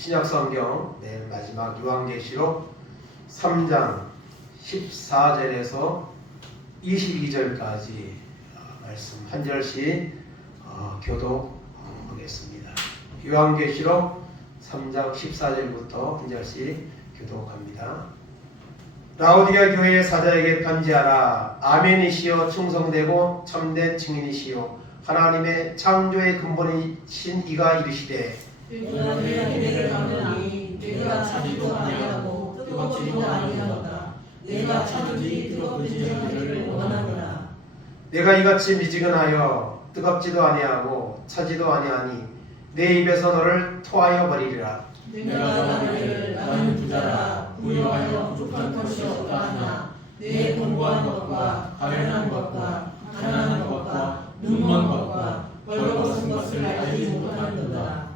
신약성경 맨 마지막 요한계시록 3장 14절에서 22절까지 말씀 한 절씩 교독하겠습니다. 요한계시록 3장 14절부터 한 절씩 교독합니다. 라오디가 교회의 사자에게 편지하라. 아멘이시여 충성되고 참된 증인이시여 하나님의 창조의 근본이신 이가 이르시되 내가 내 가느니 내가 차지도 아니하고 뜨겁지도 아니하도다. 내가 차든지 뜨겁든지 하기를 원하노라. 내가 이같이 미지근하여 뜨겁지도 아니하고 차지도 아니하니 내 입에서 너를 토하여 버리리라. 내가 가느니 나는 부자라. 부유하여 부족한 것이 없다 하나 내 공부한 것과 가련한 것과 가난한 것과 눈먼 것과 벌거벗은 것을 알지 못하는도다.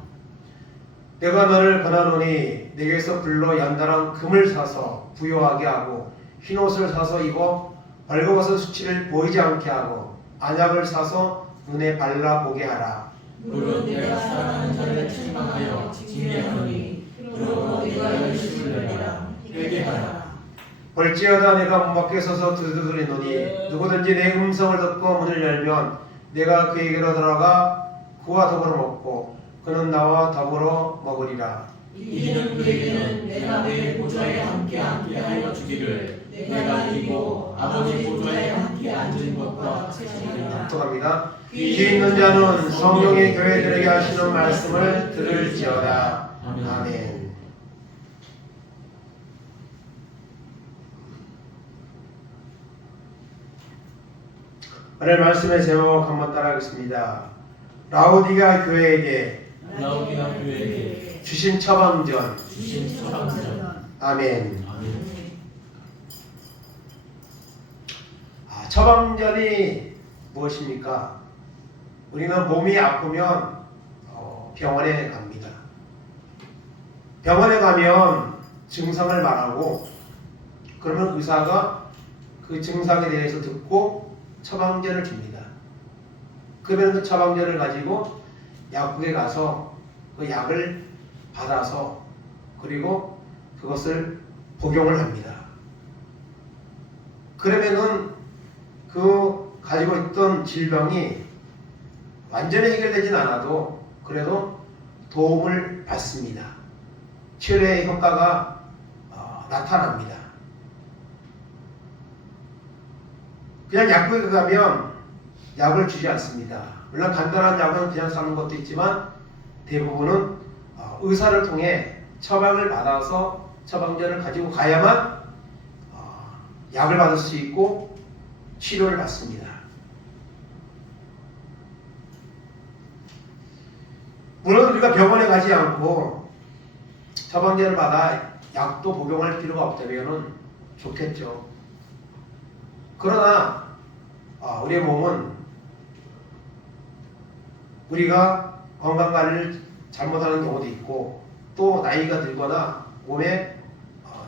내가 너를 권하노니 내게서 불로 연달아 금을 사서 부요하게 하고 흰옷을 사서 입어 벌거벗은 수치를 보이지 않게 하고 안약을 사서 눈에 발라보게 하라. 물론 내가 사랑하는 자를 책망하여 징계하노니 그러므로 내가 열심을 내라 회개하라. 볼지어다 내가 문 밖에 서서 두드리노니 누구든지 내 음성을 듣고 문을 열면 내가 그에게로 들어가 그와 더불어 먹고 그는 나와 더불어 먹으리라. 이기는 그에게는 내가 내 보좌에 함께 하여 주기를 내가 이기고 아버지 보좌에 함께 앉은 것과 같이 하리라. 합니다. 귀 있는 자는 성령의 교회들에게 하시는 말씀을 들을지어다. 아멘. 오늘 말씀의 제목 한번 따라하겠습니다. 라오디가 교회에게 주신 처방전. 아멘. 처방전이 무엇입니까? 우리는 몸이 아프면 병원에 갑니다. 병원에 가면 증상을 말하고 그러면 의사가 그 증상에 대해서 듣고 처방전을 줍니다. 그러면 그 처방전을 가지고 약국에 가서 그 약을 받아서 그리고 그것을 복용을 합니다. 그러면은 그 가지고 있던 질병이 완전히 해결되진 않아도 그래도 도움을 받습니다. 치료의 효과가 나타납니다. 그냥 약국에 가면 약을 주지 않습니다. 물론 간단한 약은 그냥 사는 것도 있지만 대부분은 의사를 통해 처방을 받아서 처방전을 가지고 가야만 약을 받을 수 있고 치료를 받습니다. 물론 우리가 병원에 가지 않고 처방전을 받아 약도 복용할 필요가 없다면 좋겠죠. 그러나 우리의 몸은 우리가 건강관리를 잘못하는 경우도 있고 또 나이가 들거나 몸의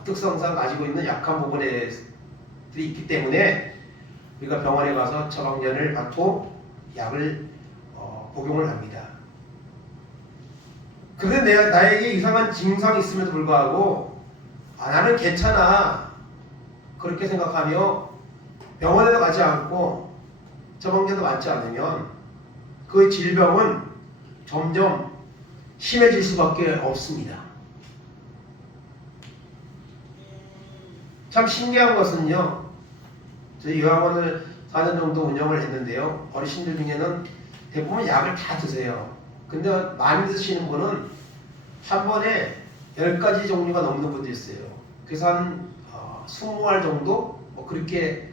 특성상 가지고 있는 약한 부분들이 있기 때문에 우리가 병원에 가서 처방전을 받고 약을 복용을 합니다. 그런데 나에게 이상한 증상이 있음에도 불구하고 나는 괜찮아 그렇게 생각하며 병원에도 가지 않고 처방전도 맞지 않으면 그 질병은 점점 심해질 수밖에 없습니다. 참 신기한 것은요, 저희 요양원을 4년 정도 운영을 했는데요, 어르신들 중에는 대부분 약을 다 드세요. 근데 많이 드시는 분은 한 번에 10가지 종류가 넘는 분도 있어요. 그래서 한 20알 정도 그렇게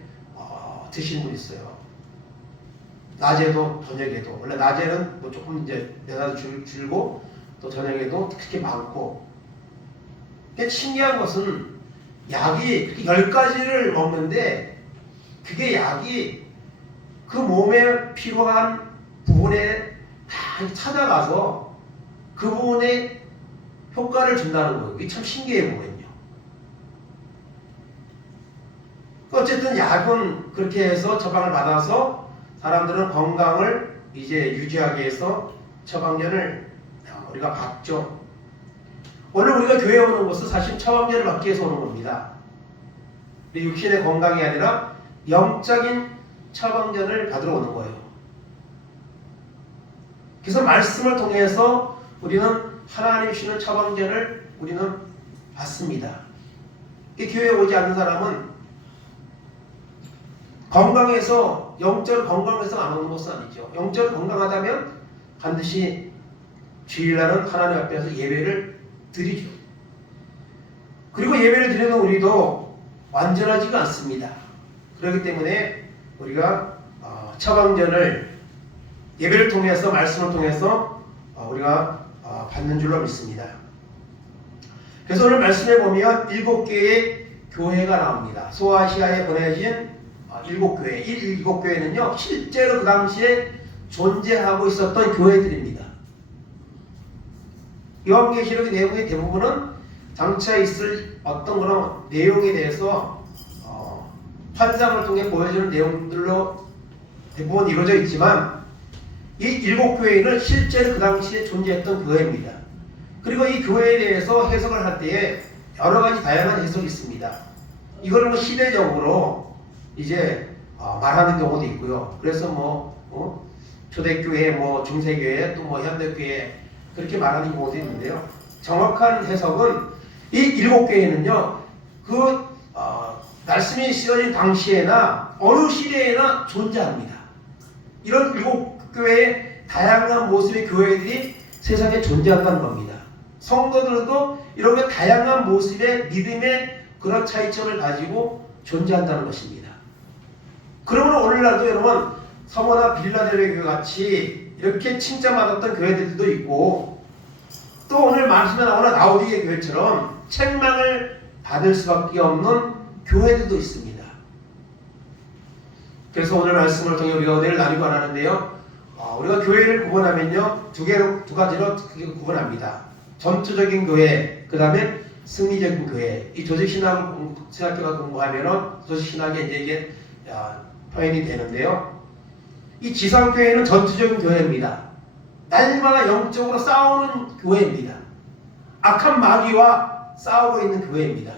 드시는 분 있어요. 낮에도 저녁에도. 원래 낮에는 뭐 조금 이제 내다도 줄고 또 저녁에도 그렇게 많고. 근데 신기한 것은 약이 10가지를 먹는데 그게 약이 그 몸에 필요한 부분에 다 찾아가서 그 부분에 효과를 준다는 거예요. 이게 참 신기해 보거든요. 어쨌든 약은 그렇게 해서 처방을 받아서 사람들은 건강을 이제 유지하기 위해서 처방전을 우리가 받죠. 오늘 우리가 교회에 오는 것은 사실 처방전을 받기 위해서 오는 겁니다. 육신의 건강이 아니라 영적인 처방전을 받으러 오는 거예요. 그래서 말씀을 통해서 우리는 하나님 주시는 처방전을 우리는 받습니다. 교회에 오지 않는 사람은 건강해서 영적으로 건강해서 안 오는 것은 아니죠. 영적으로 건강하다면 반드시 주일날은 하나님 앞에서 예배를 드리죠. 그리고 예배를 드리는 우리도 완전하지가 않습니다. 그렇기 때문에 우리가 처방전을 예배를 통해서 말씀을 통해서 우리가 받는 줄로 믿습니다. 그래서 오늘 말씀에 보면 7개의 교회가 나옵니다. 소아시아에 보내진 7교회. 이 7교회는요 실제로 그 당시에 존재하고 있었던 교회들입니다. 요한계시록의 내용의 대부분은 장차 있을 어떤 그런 내용에 대해서 환상을 통해 보여주는 내용들로 대부분 이루어져 있지만 이 7교회는 실제로 그 당시에 존재했던 교회입니다. 그리고 이 교회에 대해서 해석을 할 때에 여러 가지 다양한 해석이 있습니다. 이거를 뭐 시대적으로 이제 말하는 경우도 있고요. 그래서 초대교회, 중세교회, 또 현대교회 그렇게 말하는 경우도 있는데요. 정확한 해석은 이 7교회는요, 말씀이 쓰여진 당시에나 어느 시대에나 존재합니다. 이런 7교회의 다양한 모습의 교회들이 세상에 존재한다는 겁니다. 성도들도 이렇게 다양한 모습의 믿음의 그런 차이점을 가지고 존재한다는 것입니다. 그러면 오늘날도 여러분 서머나 빌라델비아 교회 같이 이렇게 칭찬받았던 교회들도 있고 또 오늘 말씀에 나오는 라오디게 교회처럼 책망을 받을 수밖에 없는 교회들도 있습니다. 그래서 오늘 말씀을 통해 우리가 은혜를 나누고 하는데요. 우리가 교회를 구분하면요 두 가지로 크게 구분합니다. 전투적인 교회, 그 다음에 승리적인 교회. 이 조직신학교가 공부하면은 조직신학에 이게 표현이 되는데요. 이 지상교회는 전투적인 교회입니다. 날마다 영적으로 싸우는 교회입니다. 악한 마귀와 싸우고 있는 교회입니다.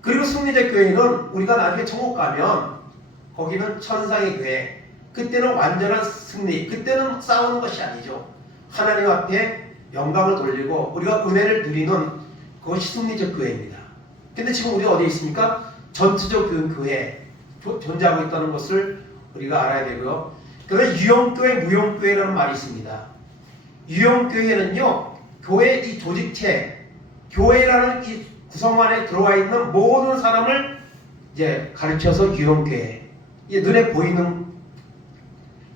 그리고 승리적 교회는 우리가 나중에 천국 가면 거기는 천상의 교회. 그때는 완전한 승리. 그때는 싸우는 것이 아니죠. 하나님 앞에 영광을 돌리고 우리가 은혜를 누리는 그것이 승리적 교회입니다. 근데 지금 우리가 어디에 있습니까? 전투적 교회 존재하고 있다는 것을 우리가 알아야 되고요. 그다음에 유형교회, 무형교회라는 말이 있습니다. 유형교회는요, 교회 이 조직체, 교회라는 이 구성 안에 들어와 있는 모든 사람을 이제 가르쳐서 유형교회. 이게 눈에 보이는.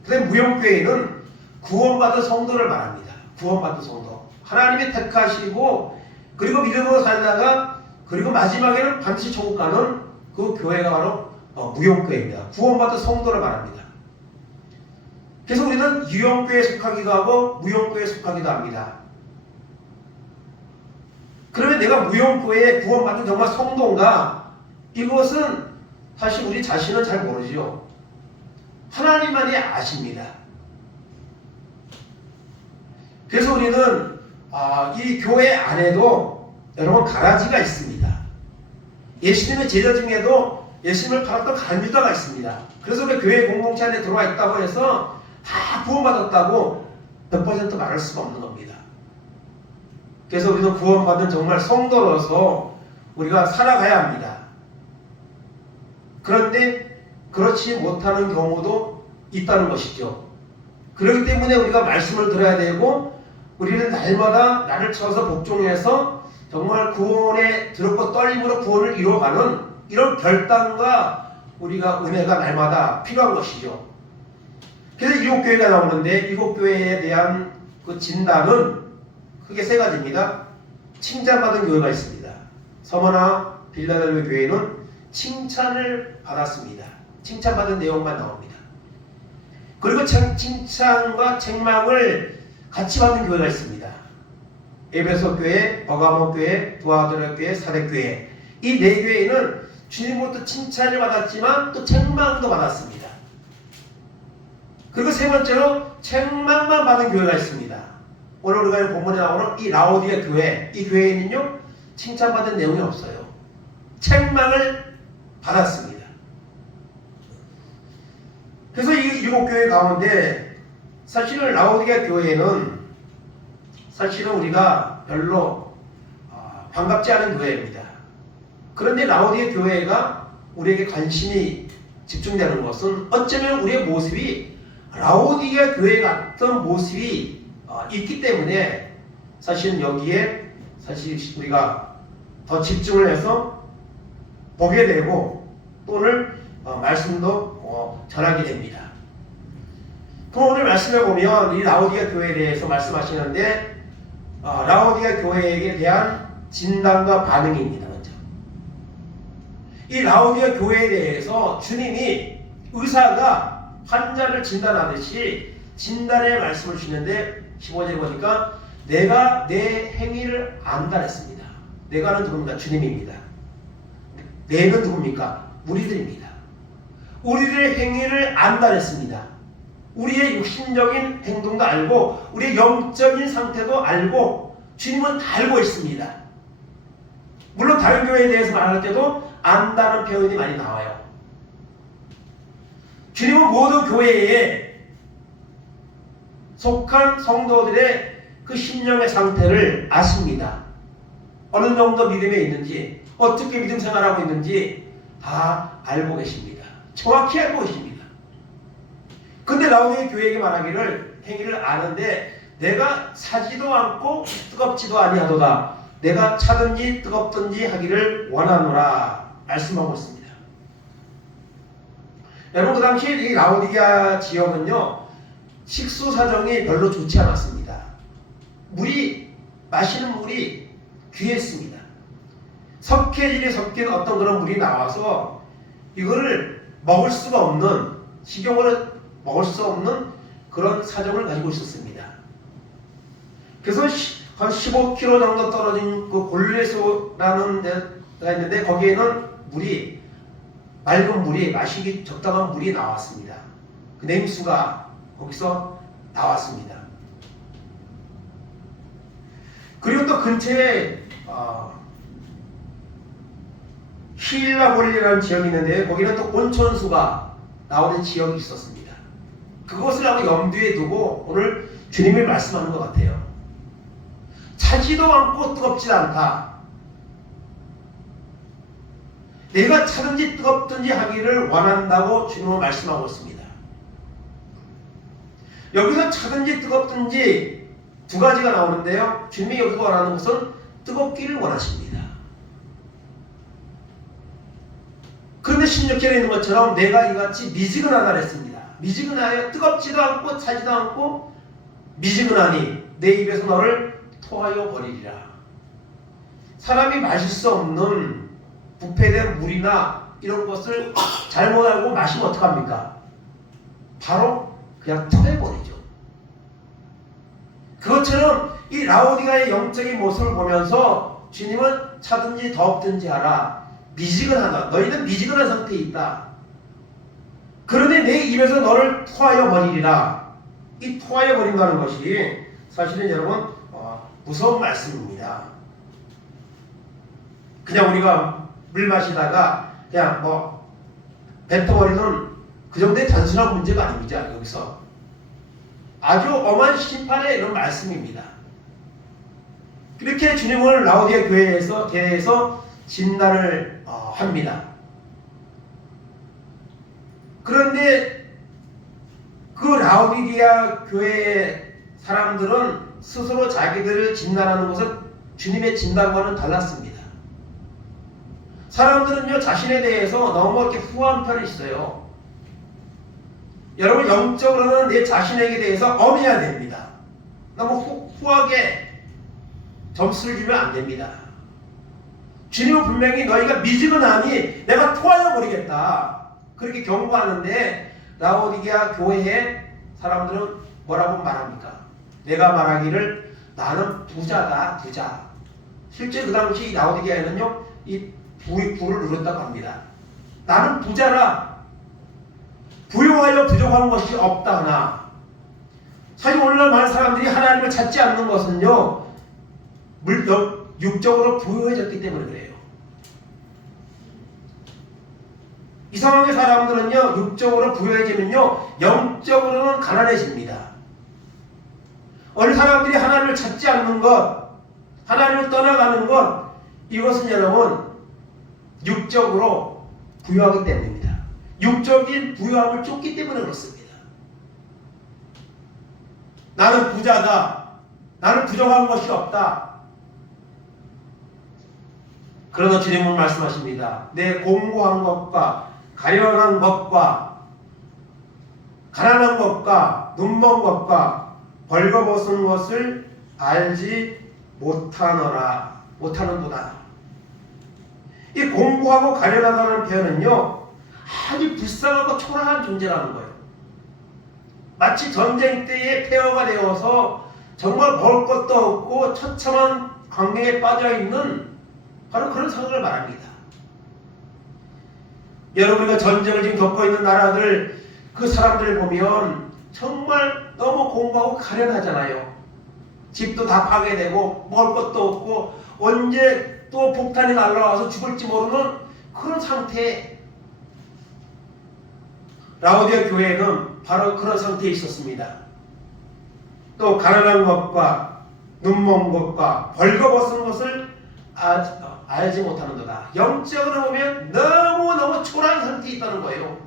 그다음에 무형교회는 구원받은 성도를 말합니다. 구원받은 성도. 하나님이 택하시고 그리고 믿음으로 살다가 그리고 마지막에는 반드시 천국 가는 그 교회가 바로 무형교회입니다. 구원받은 성도를 말합니다. 그래서 우리는 유형교회에 속하기도 하고 무형교회에 속하기도 합니다. 그러면 내가 무형교회에 구원받은 정말 성도인가? 이것은 사실 우리 자신은 잘 모르죠. 하나님만이 아십니다. 그래서 우리는 이 교회 안에도 여러분 가라지가 있습니다. 예수님의 제자 중에도 예수님을 팔았던 간유다가 있습니다. 그래서 우리 교회 공동체 안에 들어와 있다고 해서 다 구원받았다고 100% 말할 수가 없는 겁니다. 그래서 우리는 구원받은 정말 성도로서 우리가 살아가야 합니다. 그런데 그렇지 못하는 경우도 있다는 것이죠. 그렇기 때문에 우리가 말씀을 들어야 되고 우리는 날마다 나를 쳐서 복종해서 정말 구원에 들었고 떨림으로 구원을 이루어가는 이런 결단과 우리가 은혜가 날마다 필요한 것이죠. 그래서 7교회가 나오는데 7교회에 대한 그 진단은 크게 3가지입니다. 칭찬받은 교회가 있습니다. 서머나 빌라델비아 교회는 칭찬을 받았습니다. 칭찬받은 내용만 나옵니다. 그리고 칭찬과 책망을 같이 받는 교회가 있습니다. 에베소 교회, 버가모 교회, 두아도라 교회, 사대 교회. 이 4교회는 주님으로부터 칭찬을 받았지만 또 책망도 받았습니다. 그리고 3번째로 책망만 받은 교회가 있습니다. 오늘 우리가 본문에 나오는 이 라오디아 교회, 이 교회에는요 칭찬받은 내용이 없어요. 책망을 받았습니다. 그래서 이 일곱 교회 가운데 사실은 라오디아 교회는 사실은 우리가 별로 반갑지 않은 교회입니다. 그런데 라오디아 교회가 우리에게 관심이 집중되는 것은 어쩌면 우리의 모습이 라오디아 교회 같은 모습이 있기 때문에 사실은 여기에 사실 우리가 더 집중을 해서 보게 되고 또 오늘 말씀도 전하게 됩니다. 그럼 오늘 말씀을 보면 이 라오디아 교회에 대해서 말씀하시는데 라오디아 교회에 대한 진단과 반응입니다. 먼저 이 라오디아 교회에 대해서 주님이 의사가 환자를 진단하듯이 진단의 말씀을 주시는데 15절에 보니까 내가 내 행위를 안다 했습니다. 내가는 누굽니까? 주님입니다. 내는 누굽니까? 우리들입니다. 우리들의 행위를 안다 했습니다. 우리의 육신적인 행동도 알고 우리의 영적인 상태도 알고 주님은 다 알고 있습니다. 물론 다른 교회에 대해서 말할 때도 안다는 표현이 많이 나와요. 주님은 모든 교회에 속한 성도들의 그 심령의 상태를 아십니다. 어느 정도 믿음에 있는지 어떻게 믿음 생활하고 있는지 다 알고 계십니다. 정확히 알고 계십니다. 근데 라오디아 교회에게 말하기를 행위를 아는데 내가 사지도 않고 뜨겁지도 아니하도다. 내가 차든지 뜨겁든지 하기를 원하노라 말씀하고 있습니다. 여러분 그 당시에 이 라오디아 지역은요 식수 사정이 별로 좋지 않았습니다. 마시는 물이 귀했습니다. 석회질이 섞인 어떤 그런 물이 나와서 이거를 먹을 수가 없는 식용으로 먹을 수 없는 그런 사정을 가지고 있었습니다. 그래서 한 15km 정도 떨어진 그 골레소라는 데가 있는데 거기에는 물이 맑은 물이 마시기 적당한 물이 나왔습니다. 그 냉수가 거기서 나왔습니다. 그리고 또 근처에 힐라볼리라는 지역이 있는데 거기는 또 온천수가 나오는 지역이 있었습니다. 그것을 아마 염두에 두고 오늘 주님이 말씀하는 것 같아요. 차지도 않고 뜨겁지 않다. 내가 차든지 뜨겁든지 하기를 원한다고 주님은 말씀하고 있습니다. 여기서 차든지 뜨겁든지 두 가지가 나오는데요. 주님이 여기서 원하는 것은 뜨겁기를 원하십니다. 그런데 16절에 있는 것처럼 내가 이같이 미지근하다 했습니다. 미지근하여 뜨겁지도 않고 차지도 않고 미지근하니 내 입에서 너를 토하여 버리리라. 사람이 마실 수 없는 부패된 물이나 이런 것을 잘못 알고 마시면 어떡합니까? 바로 그냥 토해버리죠. 그것처럼 이 라오디가의 영적인 모습을 보면서 주님은 차든지 덥든지 하라. 미지근하다. 너희는 미지근한 상태에 있다. 그런데 내 입에서 너를 토하여 버리리라. 이 토하여 버린다는 것이 사실은 여러분 무서운 말씀입니다. 그냥 우리가 물 마시다가 그냥 뱉어버리는 그 정도의 단순한 문제가 아닙니다. 여기서 아주 엄한 심판의 이런 말씀입니다. 그렇게 주님은 라오디아 교회에서 대해서 진단을 합니다. 그런데 그 라오디게아 교회의 사람들은 스스로 자기들을 진단하는 것은 주님의 진단과는 달랐습니다. 사람들은요 자신에 대해서 너무 이렇게 후한 편이 있어요. 여러분 영적으로는 내 자신에게 대해서 엄해야 됩니다. 너무 후하게 점수를 주면 안 됩니다. 주님은 분명히 너희가 미지근하니 내가 토하여 버리겠다 그렇게 경고하는데 라오디게아 교회의 사람들은 뭐라고 말합니까? 내가 말하기를 나는 부자다 부자. 실제 그 당시 라오디게아에는요 이 부를 누렸다고 합니다. 나는 부자라 부유하여 부족한 것이 없다 하나 사실 오늘날 많은 사람들이 하나님을 찾지 않는 것은요, 육적으로 부유해졌기 때문에 그래요. 이상하게 사람들은요, 육적으로 부유해지면요, 영적으로는 가난해집니다. 어느 사람들이 하나님을 찾지 않는 것, 하나님을 떠나가는 것, 이것은 여러분 육적으로 부유하기 때문입니다. 육적인 부유함을 쫓기 때문에 그렇습니다. 나는 부자다. 나는 부족한 것이 없다. 그러나 주님은 말씀하십니다. 내 공고한 것과 가련한 것과 가난한 것과 눈먼 것과 벌거벗은 것을 알지 못하는도다. 이 공고하고 가련하다는 표현은요, 아주 불쌍하고 초라한 존재라는 거예요. 마치 전쟁 때에 폐허가 되어서 정말 먹을 것도 없고 처참한 광경에 빠져있는 바로 그런 상황을 말합니다. 여러분, 우리가 전쟁을 지금 겪고 있는 나라들, 그 사람들을 보면 정말 너무 공고하고 가련하잖아요. 집도 다 파괴되고 먹을 것도 없고 언제 또 폭탄이 날아와서 죽을지 모르는 그런 상태에 라오디아 교회는 바로 그런 상태에 있었습니다. 또 가난한 것과 눈먼 것과 벌거벗은 것을 알지 못하는도다. 영적으로 보면 너무너무 초라한 상태에 있다는 거예요.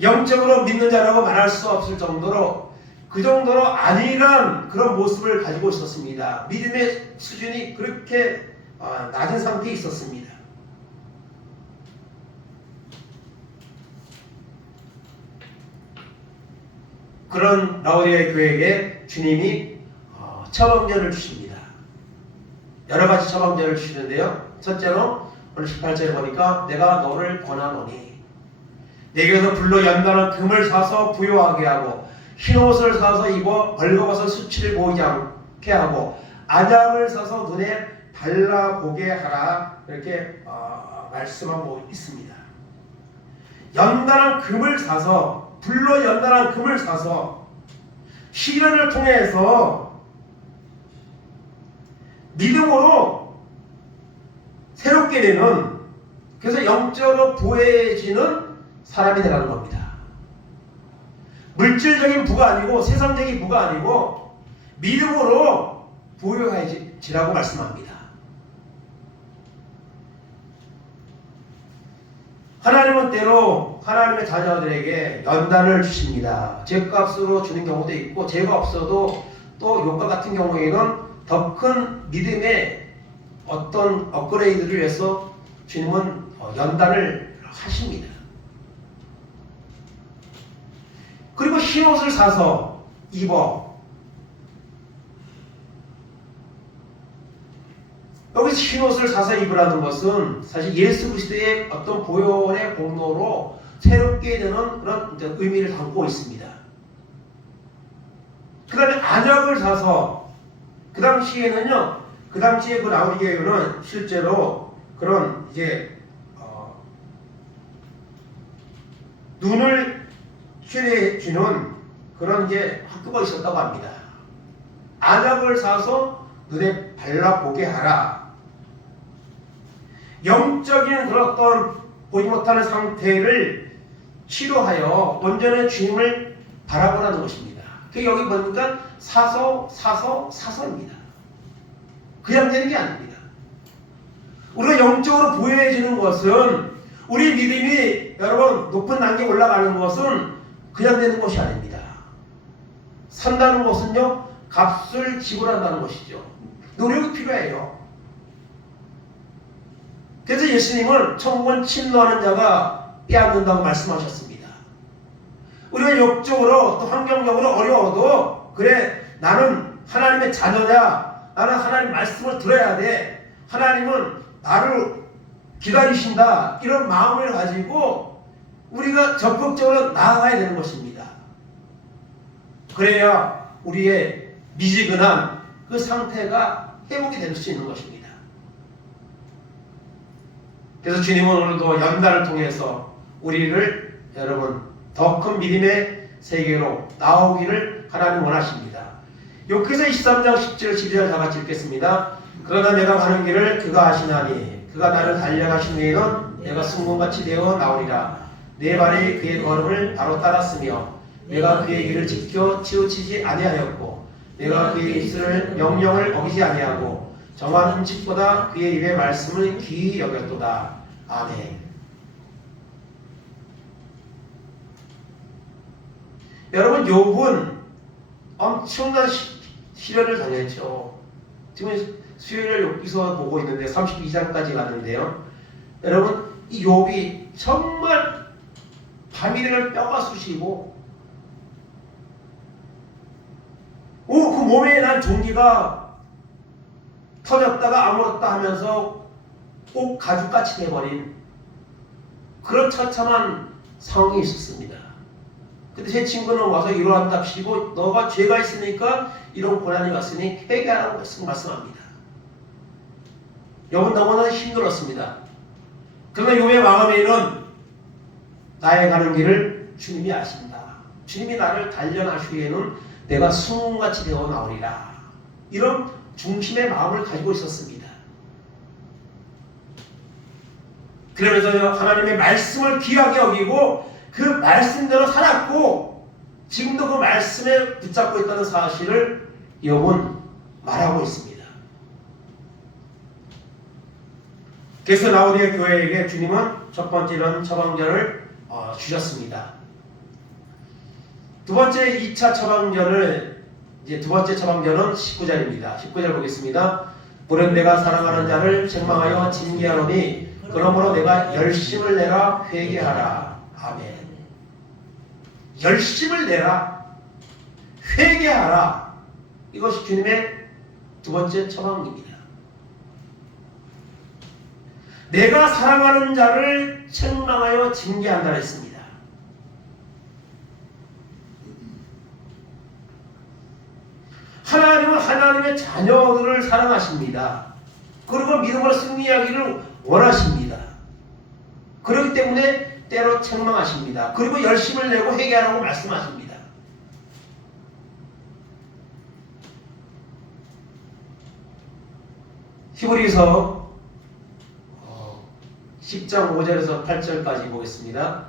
영적으로 믿는 자라고 말할 수 없을 정도로, 그 정도로 안일한 그런 모습을 가지고 있었습니다. 믿음의 수준이 그렇게 낮은 상태에 있었습니다. 그런 라오디아 교회에게 주님이 처방전을 주십니다. 여러 가지 처방전을 주시는데요. 첫째로 오늘 18절에 보니까 내가 너를 권하노니 내게서 불로 연단한 금을 사서 부요하게 하고 흰옷을 사서 입어 벌거벗은 수치를 보이지 않게 하고 안약을 사서 눈에 발라보게 하라, 이렇게 말씀하고 있습니다. 연단한 금을 사서, 불로 연단한 금을 사서 시련을 통해서 믿음으로 새롭게 되는, 그래서 영적으로 부해지는 사람이 되라는 겁니다. 물질적인 부가 아니고 세상적인 부가 아니고 믿음으로 부유해지라고 말씀합니다. 하나님은 때로 하나님의 자녀들에게 연단을 주십니다. 죗값으로 주는 경우도 있고, 죄가 없어도 또 욥과 같은 경우에는 더 큰 믿음의 어떤 업그레이드를 위해서 주님은 연단을 하십니다. 그리고 흰옷을 사서 입어. 여기서 흰옷을 사서 입으라는 것은 사실 예수 그리스도의 어떤 보혈의 공로로 새롭게 되는 그런 의미를 담고 있습니다. 그 다음에 안약을 사서, 그 당시에는요, 그 당시에 그 라오디게는 실제로 그런 이제 눈을 칠해주는 그런 이제 학교가 있었다고 합니다. 안약을 사서 눈에 발라보게 하라. 영적인 그런 어떤 보지 못하는 상태를 치료하여 온전한 주님을 바라보라는 것입니다. 그 여기 보니까 사서입니다. 그냥 되는 게 아닙니다. 우리가 영적으로 부유해지는 것은, 우리 믿음이 여러분 높은 단계에 올라가는 것은 그냥 되는 것이 아닙니다. 산다는 것은요, 값을 지불한다는 것이죠. 노력이 필요해요. 그래서 예수님은 천국은 침노하는 자가 빼앗는다고 말씀하셨습니다. 우리가 역적으로 또 환경적으로 어려워도, 그래 나는 하나님의 자녀냐, 나는 하나님 말씀을 들어야 돼, 하나님은 나를 기다리신다, 이런 마음을 가지고 우리가 적극적으로 나아가야 되는 것입니다. 그래야 우리의 미지근한 그 상태가 회복이 될 수 있는 것입니다. 그래서 주님은 오늘도 연단을 통해서 우리를 여러분 더 큰 믿음의 세계로 나오기를 하나님 원하십니다. 욥기서 23장 10절 12절 다 같이 읽겠습니다. 그러나 내가 가는 길을 그가 아시나니 그가 나를 달려가신 후에는 내가 순금같이 되어 나오리라. 내 발이 그의 걸음을 바로 따랐으며 내가 그의 길을 지켜 치우치지 아니하였고 내가 그의 입술을 명령을 어기지 아니하고 정한 음식보다 그의 입의 말씀을 귀히 여겼도다. 아멘. 여러분, 욥은 엄청난 시련을 당했죠. 지금 수요일에 욥기서 보고 있는데 32장까지 갔는데요. 여러분, 이 욥이 정말 밤이 되면 뼈가 쑤시고 그 몸에 난 종기가 터졌다가 아물었다 하면서 꼭 가죽같이 돼버린 그런 처참한 상황이 있었습니다. 근데 제 친구는 와서 이러한답시고 너가 죄가 있으니까 이런 고난이 왔으니 회개하라고 말씀합니다. 욥은 너무나 힘들었습니다. 그러나 욥의 마음에는 나의 가는 길을 주님이 아신다. 주님이 나를 단련하시기에는 내가 순금같이 되어 나오리라. 이런 중심의 마음을 가지고 있었습니다. 그러면서 하나님의 말씀을 귀하게 여기고 그 말씀대로 살았고 지금도 그 말씀에 붙잡고 있다는 사실을 욥은 말하고 있습니다. 그래서 라오디게 교회에게 주님은 첫 번째 이런 처방전을 주셨습니다. 두 번째 2차 처방전을 두 번째 처방전은 19절입니다. 19절 보겠습니다. 물은 내가 사랑하는 자를 책망하여 징계하노니 그러므로 내가 열심을 내라 회개하라. 아멘. 열심을 내라 회개하라. 이것이 주님의 두 번째 처방입니다. 내가 사랑하는 자를 책망하여 징계한다 했습니다. 하나님은 하나님의 자녀들을 사랑하십니다. 그리고 믿음으로 승리하기를 원하십니다. 그렇기 때문에 때로 책망하십니다. 그리고 열심을 내고 회개하라고 말씀하십니다. 히브리서 10장 5절에서 8절까지 보겠습니다.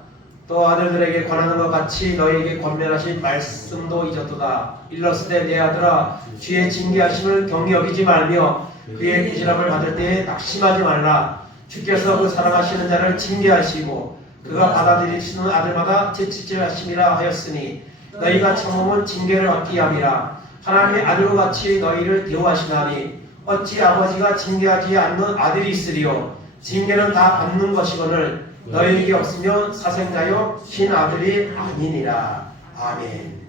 또 아들들에게 권하는 것 같이 너희에게 권면하신 말씀도 잊었도다. 일렀으되 내 아들아 주의 징계하심을 경히 여기지 말며 그의 부지런함을 받을 때에 낙심하지 말라. 주께서 그 사랑하시는 자를 징계하시고 그가 받아들이시는 아들마다 채찍질하심이라 하였으니 너희가 참으면 징계를 받기 함이라. 하나님의 아들과 같이 너희를 대우하시나니 어찌 아버지가 징계하지 않는 아들이 있으리요. 징계는 다 받는 것이거늘 너희에게 없으면 사생자요 신 아들이 아니니라. 아멘.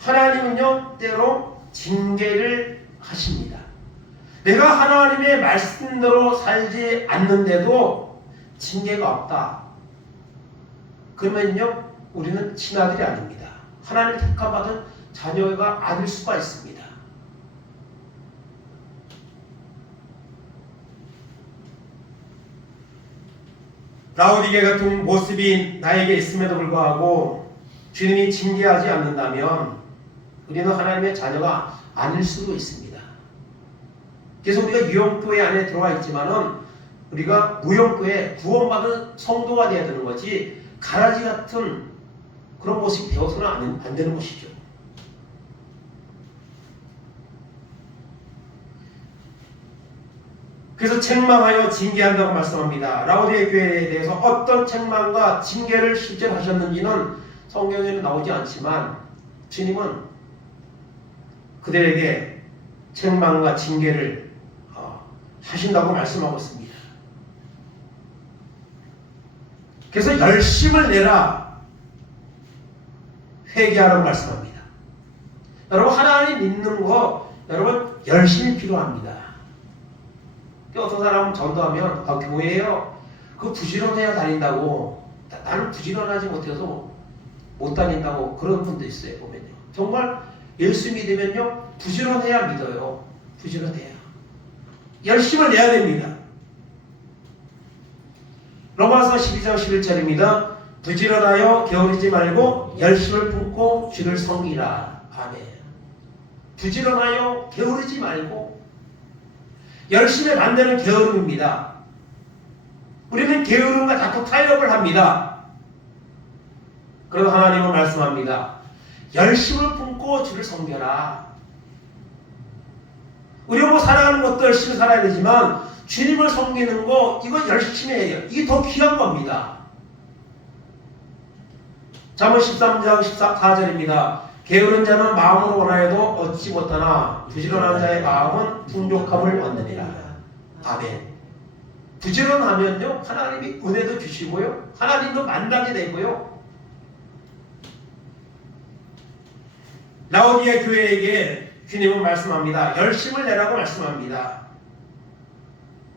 하나님은요 때로 징계를 하십니다. 내가 하나님의 말씀대로 살지 않는데도 징계가 없다. 그러면요 우리는 친아들이 아닙니다. 하나님 택함받은 자녀가 아닐 수가 있습니다. 라오디게 같은 모습이 나에게 있음에도 불구하고 주님이 징계하지 않는다면 우리는 하나님의 자녀가 아닐 수도 있습니다. 그래서 우리가 유형교회 안에 들어와 있지만은 우리가 무형교회 구원받은 성도가 되어야 되는 거지 가라지 같은 그런 모습이 되어서는 안 되는 것이죠. 그래서 책망하여 징계한다고 말씀합니다. 라오디게 교회에 대해서 어떤 책망과 징계를 실제로 하셨는지는 성경에는 나오지 않지만 주님은 그들에게 책망과 징계를 하신다고 말씀하고 있습니다. 그래서 열심을 내라 회개하라고 말씀합니다. 여러분 하나님 믿는 거 여러분 열심히 필요합니다. 어떤 사람은 전도하면 교회에요 그 부지런해야 다닌다고 나는 부지런하지 못해서 못 다닌다고 그런 분도 있어요. 보면요 정말 예수 믿으면요 부지런해야 믿어요. 부지런해야 열심을 내야 됩니다. 로마서 12장 11절입니다. 부지런하여 게으르지 말고 열심을 품고 주를 섬기라. 아멘. 부지런하여 게으르지 말고 열심에 반대는 게으름입니다. 우리는 게으름과 자꾸 타협을 합니다. 그러나 하나님은 말씀합니다. 열심을 품고 주를 섬겨라. 우리가 뭐 살아가는 것도 열심히 살아야 되지만 주님을 섬기는 거 이거 열심히 해요. 이게 더 귀한 겁니다. 잠언 13장 14절입니다. 게으른 자는 마음으로 원하여도 얻지 못하나 부지런한 자의 마음은 풍족함을 얻느니라. 아멘. 부지런하면요 하나님이 은혜도 주시고요 하나님도 만나게 되고요. 라오디아 교회에게 주님은 말씀합니다. 열심을 내라고 말씀합니다.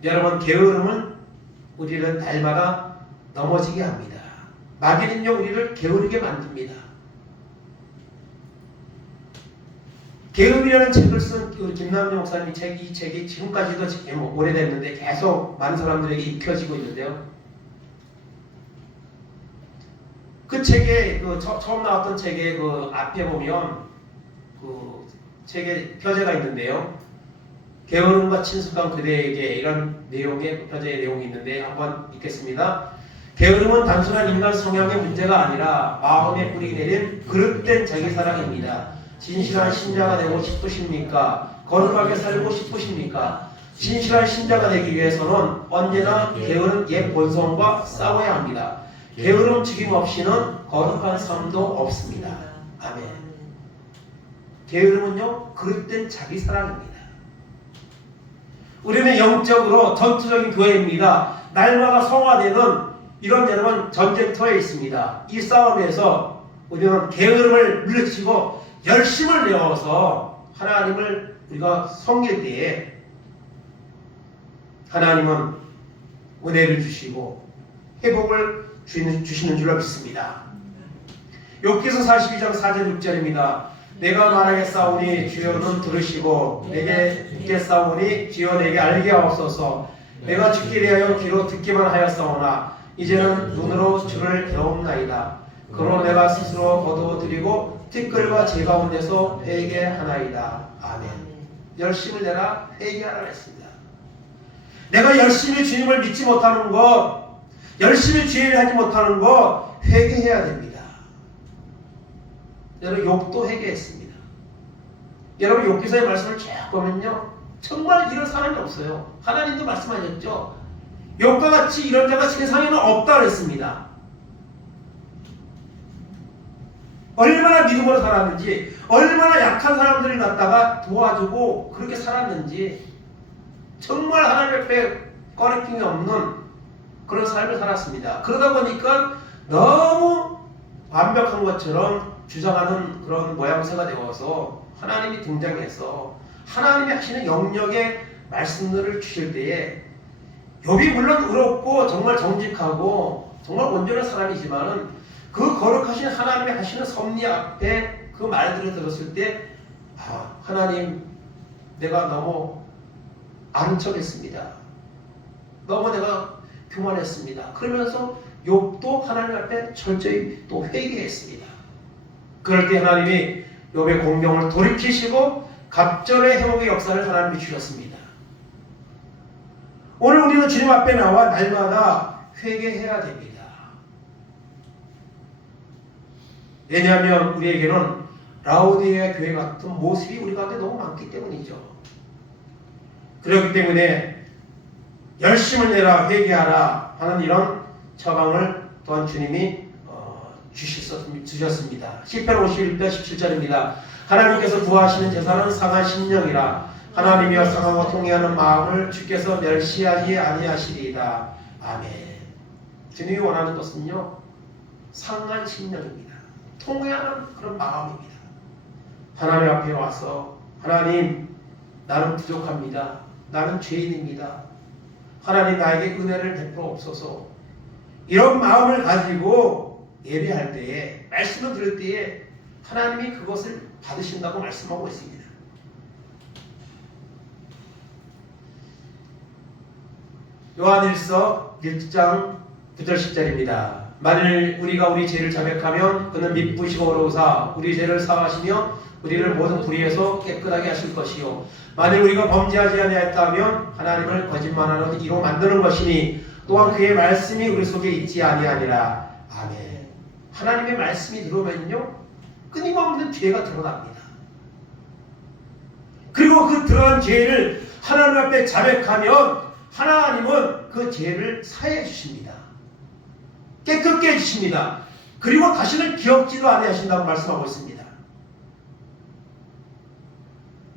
여러분, 게으름은 우리를 날마다 넘어지게 합니다. 마귀는요 우리를 게으르게 만듭니다. 게으름이라는 책을 쓴 김남정 목사님 이 책이 지금까지도 오래됐는데 계속 많은 사람들에게 읽혀지고 있는데요. 그 책에 처음 나왔던 책의 그 앞에 보면 그 책에 표제가 있는데요. 게으름과 친숙한 그대에게 이런 내용의 표제의 내용이 있는데 한번 읽겠습니다. 게으름은 단순한 인간 성향의 문제가 아니라 마음에 뿌리 내린 그릇된 자기사랑입니다. 진실한 신자가 되고 싶으십니까? 거룩하게 살고 싶으십니까? 진실한 신자가 되기 위해서는 언제나 게으른 옛 본성과 싸워야 합니다. 게으름 죽임 없이는 거룩한 삶도 없습니다. 아멘. 게으름은요 그릇된 자기사랑입니다. 우리는 영적으로 전투적인 교회입니다. 날마다 성화되는 이런 여러분 전쟁터에 있습니다. 이 싸움에서 우리는 게으름을 물리치고 열심을 내어서 하나님을 우리가 섬길 때에 하나님은 은혜를 주시고 회복을 주시는 줄로 믿습니다. 욥기서 42장 4절 6절입니다. 내가 말하겠사오니 주여는 들으시고 내게 듣겠사오니 주여 내게 알게 하옵소서. 내가 죽기 위하여 귀로 듣기만 하였사오나 이제는 눈으로 주를 배움나이다. 그러나 내가 스스로 거두어드리고 티끌과 제 가운데서 회개하나이다. 아멘. 열심을 내라 회개하라 했습니다. 내가 열심히 주님을 믿지 못하는 것, 열심히 주의를 하지 못하는 것 회개해야 됩니다. 여러분 욥도 회개했습니다. 여러분 욥기서의 말씀을 쭉 보면요 정말 이런 사람이 없어요. 하나님도 말씀하셨죠. 욥과 같이 이런 자가 세상에는 없다 그랬습니다. 얼마나 믿음으로 살았는지, 얼마나 약한 사람들을 갖다가 도와주고 그렇게 살았는지 정말 하나님 앞에 꺼리낌이 없는 그런 삶을 살았습니다. 그러다 보니까 너무 완벽한 것처럼 주장하는 그런 모양새가 되어서 하나님이 등장해서 하나님이 하시는 영역의 말씀들을 주실 때에 욥이 물론 의롭고 정말 정직하고 정말 온전한 사람이지만은 그 거룩하신 하나님이 하시는 섭리 앞에 그 말들을 들었을 때 하나님 내가 너무 아는 척했습니다. 너무 내가 교만했습니다. 그러면서 욥도 하나님 앞에 철저히 또 회개했습니다. 그럴 때 하나님이 욥의 공경을 돌이키시고 갑절의 회복의 역사를 하나님이 주셨습니다. 오늘 우리는 주님 앞에 나와 날마다 회개해야 됩니다. 왜냐하면 우리에게는 라오디게아 교회 같은 모습이 우리 가운데 너무 많기 때문이죠. 그렇기 때문에 열심을 내라 회개하라 하는 이런 처방을 또한 주님이 주셨습니다. 시편 51편 17절입니다. 하나님께서 구하시는 제사는 상한 심령이라 하나님이여 상하고 통회하는 마음을 주께서 멸시하지 아니하시리이다. 아멘. 주님이 원하는 것은요 상한 심령입니다. 통회하는 그런 마음입니다. 하나님 앞에 와서 하나님 나는 부족합니다. 나는 죄인입니다. 하나님 나에게 은혜를 베풀어옵소서. 이런 마음을 가지고 예배할 때에 말씀을 들을 때에 하나님이 그것을 받으신다고 말씀하고 있습니다. 요한일서 1장 9절 10절입니다. 만일 우리가 우리 죄를 자백하면 그는 미쁘시고 어로우사 우리 죄를 사하시며 우리를 모든 불의에서 깨끗하게 하실 것이요 만일 우리가 범죄하지 아니하였다면 하나님을 거짓말하는 이로 만드는 것이니 또한 그의 말씀이 우리 속에 있지 아니하니라. 아멘. 하나님의 말씀이 들어오면요 끊임없는 죄가 드러납니다. 그리고 그 드러난 죄를 하나님 앞에 자백하면 하나님은 그 죄를 사해 주십니다. 깨끗게 해주십니다. 그리고 다시는 기억지도 아니하신다고 말씀하고 있습니다.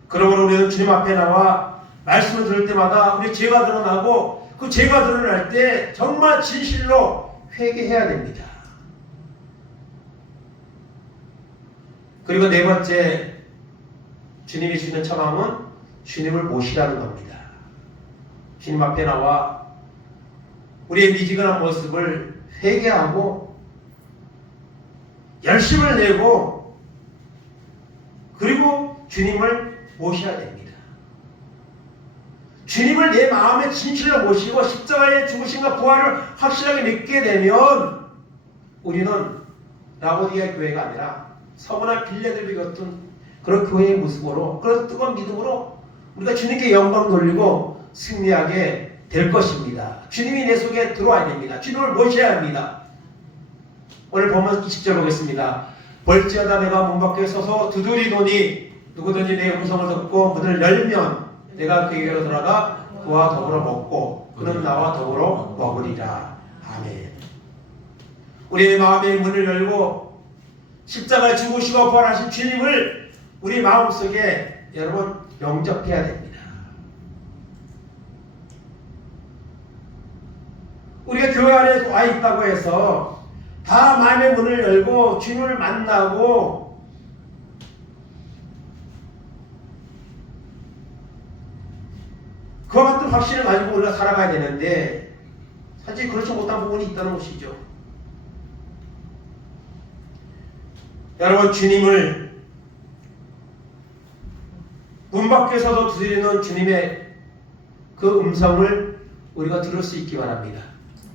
그러므로 우리는 주님 앞에 나와 말씀을 들을 때마다 우리 죄가 드러나고 그 죄가 드러날 때 정말 진실로 회개해야 됩니다. 그리고 네 번째 주님이 주시는 처방은 주님을 모시라는 겁니다. 주님 앞에 나와 우리의 미지근한 모습을 회개하고 열심을 내고 그리고 주님을 모셔야 됩니다. 주님을 내 마음에 진실로 모시고 십자가의 죽으심과 부활을 확실하게 믿게 되면 우리는 라오디아 교회가 아니라 서머나 빌레델비 같은 그런 교회의 모습으로 그런 뜨거운 믿음으로 우리가 주님께 영광 돌리고 승리하게 될 것입니다. 주님이 내 속에 들어와야 됩니다. 주님을 모셔야 합니다. 오늘 보면 20절 보겠습니다. 벌지하다 내가 문 밖에 서서 두드리노니 누구든지 내 음성을 듣고 문을 열면 내가 그에게로 들어가 그와 더불어 먹고 그는 나와 더불어 먹으리라. 아멘. 우리의 마음의 문을 열고 십자가에 죽으시고 부활하신 주님을 우리 마음속에 여러분 영접해야 됩니다. 우리가 교회 안에 와 있다고 해서 다 마음의 문을 열고 주님을 만나고 그와 같은 확신을 가지고 우리가 살아가야 되는데 사실 그렇지 못한 부분이 있다는 것이죠. 여러분 주님을 문 밖에서도 두드리는 주님의 그 음성을 우리가 들을 수 있기 바랍니다.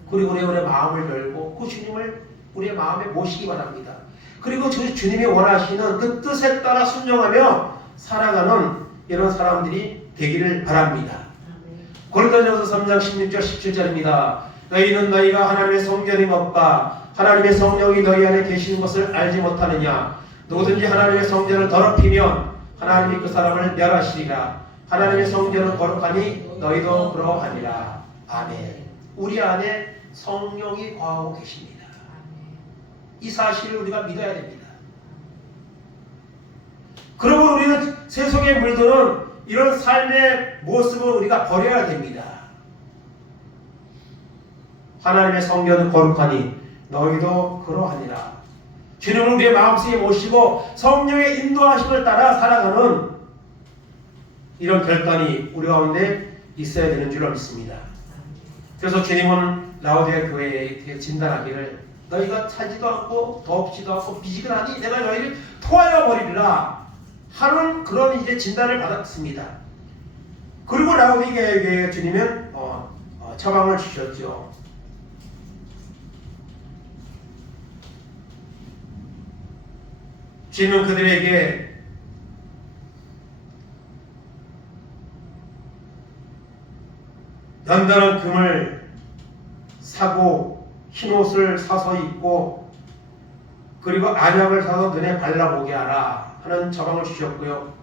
그리고 우리의 마음을 열고 그 주님을 우리의 마음에 모시기 바랍니다. 그리고 주님이 원하시는 그 뜻에 따라 순종하며 살아가는 이런 사람들이 되기를 바랍니다. 고린도전서 3장 16절 17절입니다. 너희는 너희가 하나님의 성전인 것과 하나님의 성령이 너희 안에 계시는 것을 알지 못하느냐. 누구든지 하나님의 성전을 더럽히면 하나님이 그 사람을 멸하시리라. 하나님의 성전은 거룩하니 너희도 그러하니라. 아멘. 우리 안에 성령이 거하고 계십니다. 이 사실을 우리가 믿어야 됩니다. 그러므로 우리는 세속에 물드는 이런 삶의 모습을 우리가 버려야 됩니다. 하나님의 성전은 거룩하니 너희도 그러하니라. 주님을 우리의 마음속에 모시고 성령의 인도하심을 따라 살아가는 이런 결단이 우리 가운데 있어야 되는 줄 믿습니다. 그래서 주님은 라오디아 교회에 진단하기를 너희가 차지도 않고 덥지도 않고 미지근하니 내가 너희를 토하여 버리리라 하는 그런 이제 진단을 받았습니다. 그리고 라오디아 교회에 주님은 처방을 주셨죠. 주님은 그들에게 연단한 금을 사고 흰옷을 사서 입고 그리고 안약을 사서 눈에 발라보게 하라 하는 처방을 주셨고요.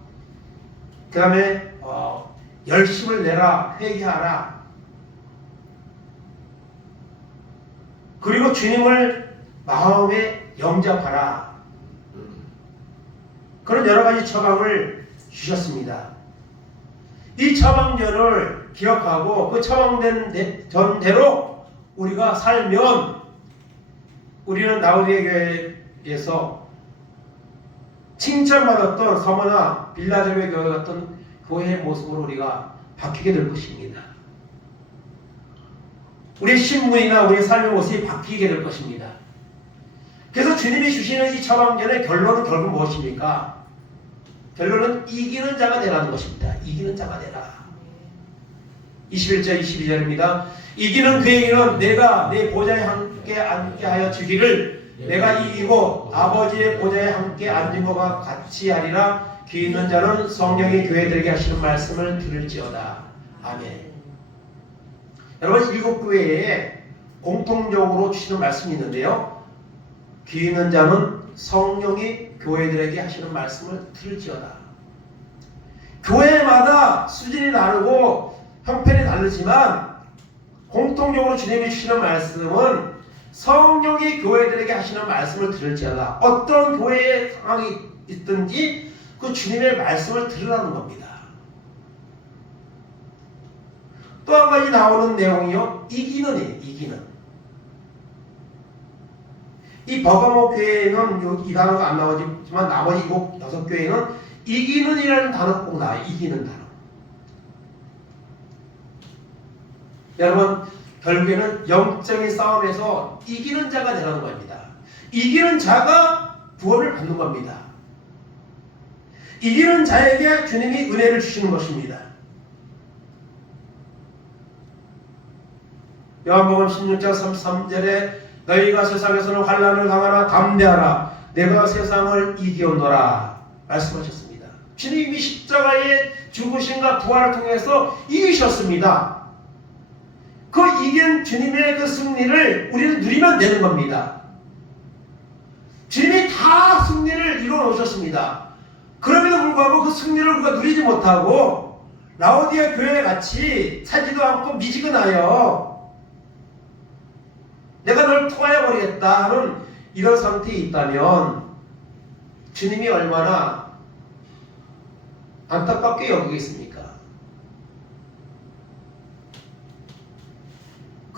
그 다음에 열심을 내라, 회개하라. 그리고 주님을 마음에 영접하라. 그런 여러 가지 처방을 주셨습니다. 이 처방전을 기억하고 그 처방된 전대로 우리가 살면 우리는 라오디아 교회에서 칭찬받았던 서머나 빌라델비아 교회 같은 교회의 모습으로 우리가 바뀌게 될 것입니다. 우리의 신분이나 우리의 삶의 모습이 바뀌게 될 것입니다. 그래서 주님이 주시는 이 처방전의 결론은 결국 무엇입니까? 결론은 이기는 자가 되라는 것입니다. 이기는 자가 되라. 21절 22절입니다. 이기는 그에게는 내가 내 보좌에 함께 앉게 하여 주기를 내가 이기고 아버지의 보좌에 함께 앉은 것과 같이 하리라. 귀 있는 자는 성령이 교회들에게 하시는 말씀을 들을지어다. 아멘. 여러분, 7교회에 공통적으로 주시는 말씀이 있는데요. 귀 있는 자는 성령이 교회들에게 하시는 말씀을 들을지어다. 교회마다 수준이 다르고 형편이 다르지만 공통적으로 주님이 주시는 말씀은 성령이 교회들에게 하시는 말씀을 들을지어다. 어떤 교회의 상황이 있든지 그 주님의 말씀을 들으라는 겁니다. 또 한 가지 나오는 내용이요. 이기는이에요. 이기는. 이 버가모 교회에는 이 단어가 안 나오지만 나머지 6교회는 이기는이라는 단어가 꼭 나와요. 이기는 단어. 여러분, 결국에는 영적인 싸움에서 이기는 자가 되라는 겁니다. 이기는 자가 구원을 받는 겁니다. 이기는 자에게 주님이 은혜를 주시는 것입니다. 요한복음 16장 33절에 너희가 세상에서는 환난을 당하나 담대하라. 내가 세상을 이기었노라 말씀하셨습니다. 주님이 십자가의 죽으심과 부활을 통해서 이기셨습니다. 그 이긴 주님의 그 승리를 우리는 누리면 되는 겁니다. 주님이 다 승리를 이루어 놓으셨습니다. 그럼에도 불구하고 그 승리를 우리가 누리지 못하고 라오디아 교회 같이 차지도 않고 미지근하여 내가 널 토하여 버리겠다 하는 이런 상태에 있다면 주님이 얼마나 안타깝게 여기겠습니까?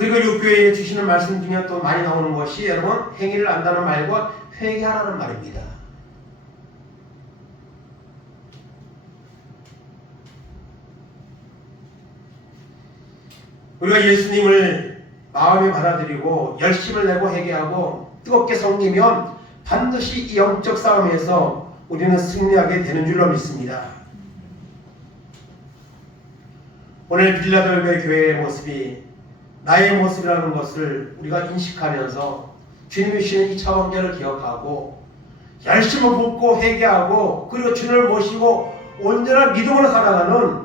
그리고 이 교회에 주시는 말씀 중에 또 많이 나오는 것이 여러분 행위를 안다는 말과 회개하라는 말입니다. 우리가 예수님을 마음에 받아들이고 열심을 내고 회개하고 뜨겁게 섬기면 반드시 이 영적 싸움에서 우리는 승리하게 되는 줄로 믿습니다. 오늘 빌라델비아 교회의 모습이 나의 모습이라는 것을 우리가 인식하면서 주님이 주시는 이 차원계를 기억하고 열심을 붓고 회개하고 그리고 주님을 모시고 온전한 믿음으로 살아가는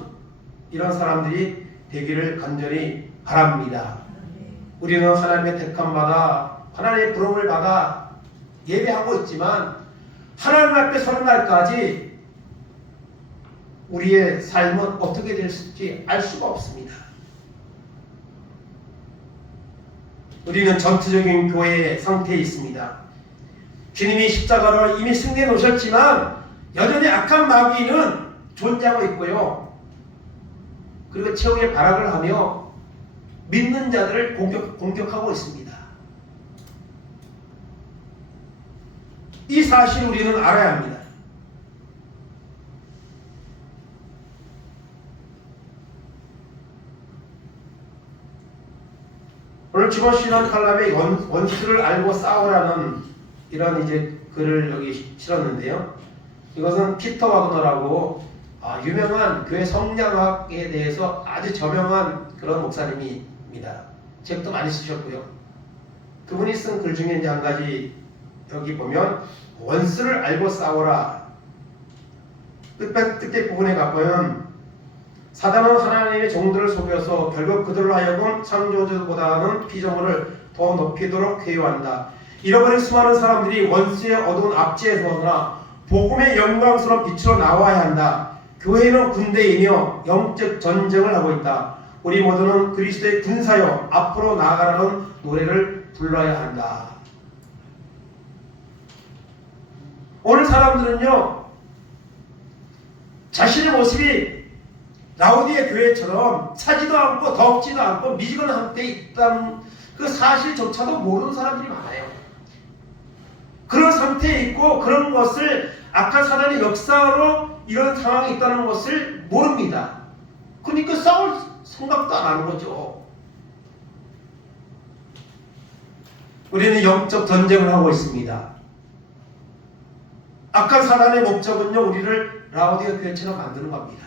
이런 사람들이 되기를 간절히 바랍니다. 우리는 하나님의 택함 받아 하나님의 부름을 받아 예배하고 있지만 하나님 앞에 서는 날까지 우리의 삶은 어떻게 될지 알 수가 없습니다. 우리는 전투적인 교회의 상태에 있습니다. 주님이 십자가로 이미 승리해 놓으셨지만 여전히 악한 마귀는 존재하고 있고요. 그리고 최후의 발악을 하며 믿는 자들을 공격하고 있습니다. 이 사실을 우리는 알아야 합니다. 오늘 주보 신앙 칼럼에 원수를 알고 싸우라는 이런 이제 글을 여기 실었는데요. 이것은 피터 와그너라고 유명한 교회 성장학에 대해서 아주 저명한 그런 목사님입니다. 책도 많이 쓰셨고요. 그분이 쓴 글 중에 이제 한 가지 여기 보면 원수를 알고 싸워라. 뜻밖의 부분에 가보면 사단은 하나님의 종들을 속여서 결국 그들로 하여금 창조주보다는 피조물을 더 높이도록 회유한다. 잃어버린 수많은 사람들이 원수의 어두운 앞지에 서거나 복음의 영광스러운 빛으로 나와야 한다. 교회는 군대이며 영적 전쟁을 하고 있다. 우리 모두는 그리스도의 군사여 앞으로 나아가라는 노래를 불러야 한다. 오늘 사람들은요, 자신의 모습이 라오디아 교회처럼 차지도 않고 덥지도 않고 미지근한 상태에 있다는 그 사실조차도 모르는 사람들이 많아요. 그런 상태에 있고 그런 것을 악한 사단의 역사로 이런 상황이 있다는 것을 모릅니다. 그러니까 싸울 생각도 안 하는 거죠. 우리는 영적 전쟁을 하고 있습니다. 악한 사단의 목적은요, 우리를 라오디아 교회처럼 만드는 겁니다.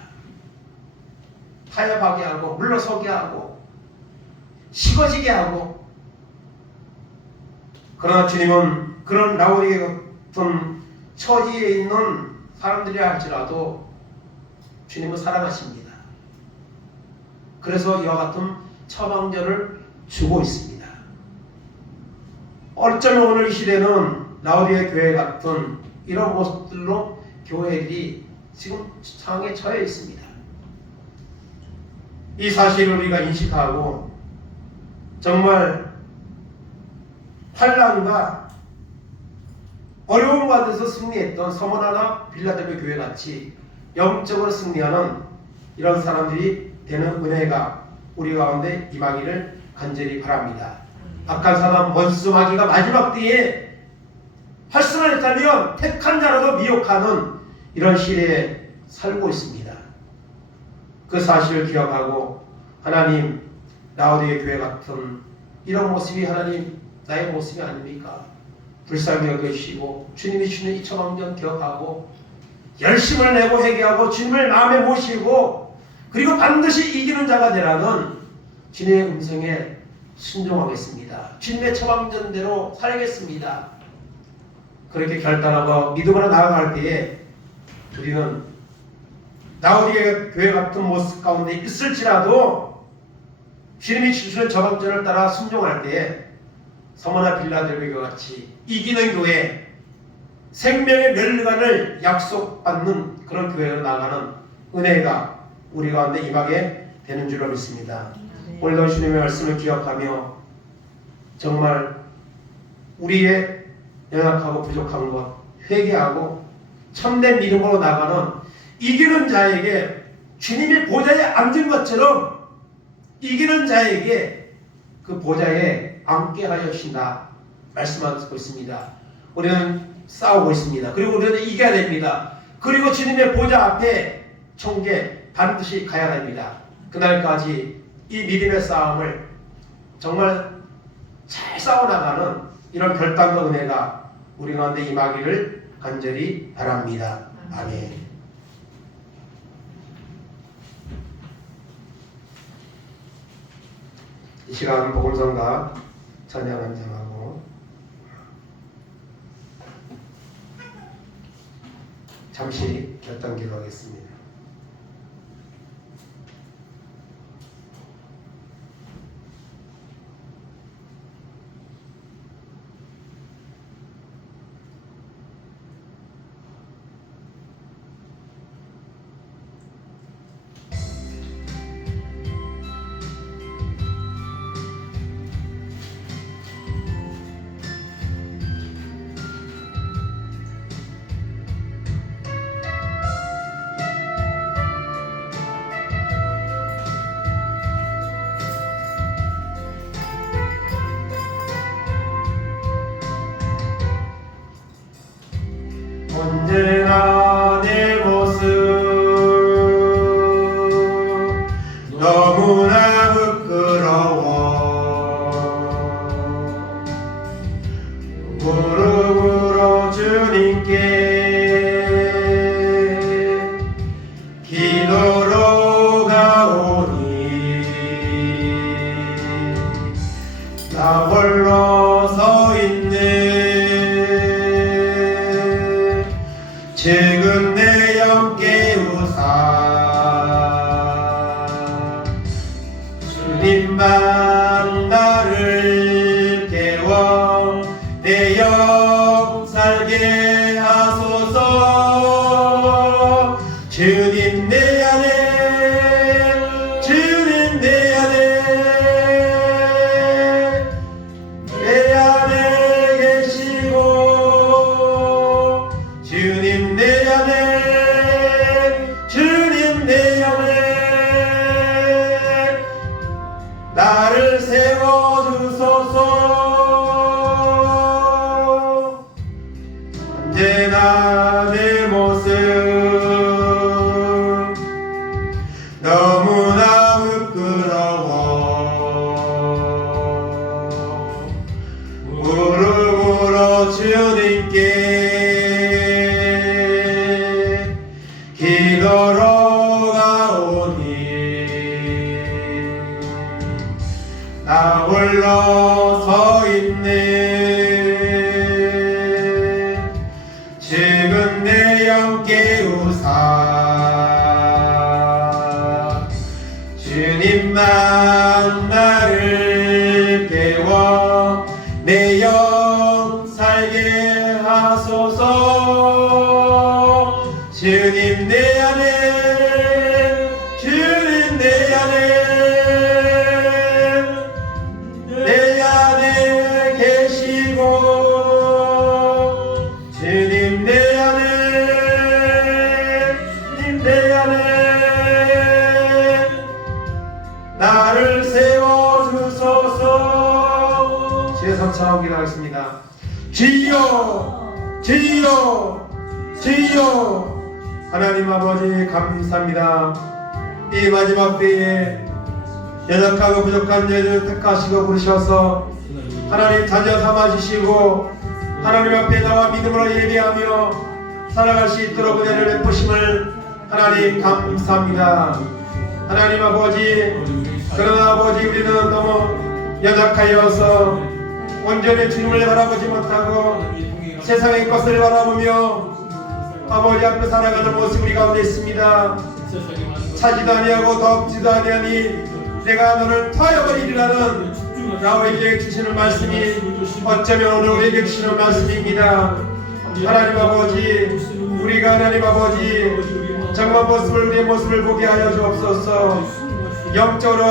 타협하게 하고 물러서게 하고 식어지게 하고 그러나 주님은 그런 라오디게 같은 처지에 있는 사람들이라 할지라도 주님은 사랑하십니다. 그래서 이와 같은 처방전을 주고 있습니다. 어쩌면 오늘 이 시대는 라오디게 교회 같은 이런 모습들로 교회들이 지금 상황에 처해 있습니다. 이 사실을 우리가 인식하고 정말 환난과 어려움 가운데서 승리했던 서머나나 빌라델비아 교회 같이 영적으로 승리하는 이런 사람들이 되는 은혜가 우리 가운데 임하기를 간절히 바랍니다. 악한 사람 원수마귀가 마지막 때에 활성화했다면 택한 자라도 미혹하는 이런 시대에 살고 있습니다. 그 사실을 기억하고 하나님, 라오디게 교회 같은 이런 모습이 하나님 나의 모습이 아닙니까? 불쌍히 여겨주시고 주님이 주는 이 처방전 기억하고 열심을 내고 회개하고 주님을 마음에 모시고 그리고 반드시 이기는 자가 되라는 주님의 음성에 순종하겠습니다. 주님의 처방전대로 살겠습니다. 그렇게 결단하고 믿음으로 나아갈 때에 우리는 라오디게 교회 같은 모습 가운데 있을지라도 주님이 주시는 처방전을 따라 순종할 때에 서머나 빌라델비아 같이 이기는 교회, 생명의 멸류관을 약속받는 그런 교회로 나가는 은혜가 우리 가운데 임하게 되는 줄로 믿습니다. 오늘도 주님의 말씀을 기억하며 정말 우리의 연약하고 부족한 것 회개하고 참된 믿음으로 나가는 이기는 자에게 주님이 보좌에 앉은 것처럼 이기는 자에게 그 보좌에 앉게 하여 주신다 말씀하고 있습니다. 우리는 싸우고 있습니다. 그리고 우리는 이겨야 됩니다. 그리고 주님의 보좌 앞에 총계 반드시 가야 됩니다. 그날까지 이 믿음의 싸움을 정말 잘 싸워나가는 이런 결단과 은혜가 우리 가운데 임하기를 간절히 바랍니다. 아멘. 이 시간 복음성가 찬양 한장하고 잠시 결단 기도하겠습니다. 언제나 내 모습 너무나 부끄러워 무릎으로 주님께 기도로 가오니 나 홀로 서 있네 지금 내 영 깨우사 주님만 나를 깨워 내 영 살게 하소서 주님 내 안에 주님 내 안에 계시고 주님 내 안에 주님 내 안에 나를 세워주소서 언제나 내 모습 너무나 부끄러워 무릎으로 주님께 기도로 가오니 나 홀로 서 있네 주님만 나를 깨워 내 영 살게 하소서. 주님 내 안에, 주님 내 안에 계시고, 주님 내 안에, 주님 내 안에 나를 세워주소서. 주의 성찬하고 기도하겠습니다. 주여, 주여, 주여. 하나님 아버지 감사합니다. 이 마지막 때에 연약하고 부족한 저희를 택하시고 부르셔서 하나님 자녀 삼아주시고 하나님 앞에 나와 믿음으로 예배하며 살아갈 수 있도록 은혜를 베푸심을 하나님 감사합니다. 하나님 아버지, 그러나 아버지 우리는 너무 연약하여서 온전히 주님을 바라보지 못하고 세상의 것을 바라보며 아버지 앞에 살아가는 모습 우리 가운데 있습니다. 차지도 아니하고 덥지도 아니하니 내가 너를 토하여버리리라는 야훼에게 주시는 말씀이 어쩌면 오늘 우리에게 주시는 말씀입니다. 하나님 아버지, 우리가 하나님 아버지 정말 우리의 모습을 보게 하여 주옵소서. 영적으로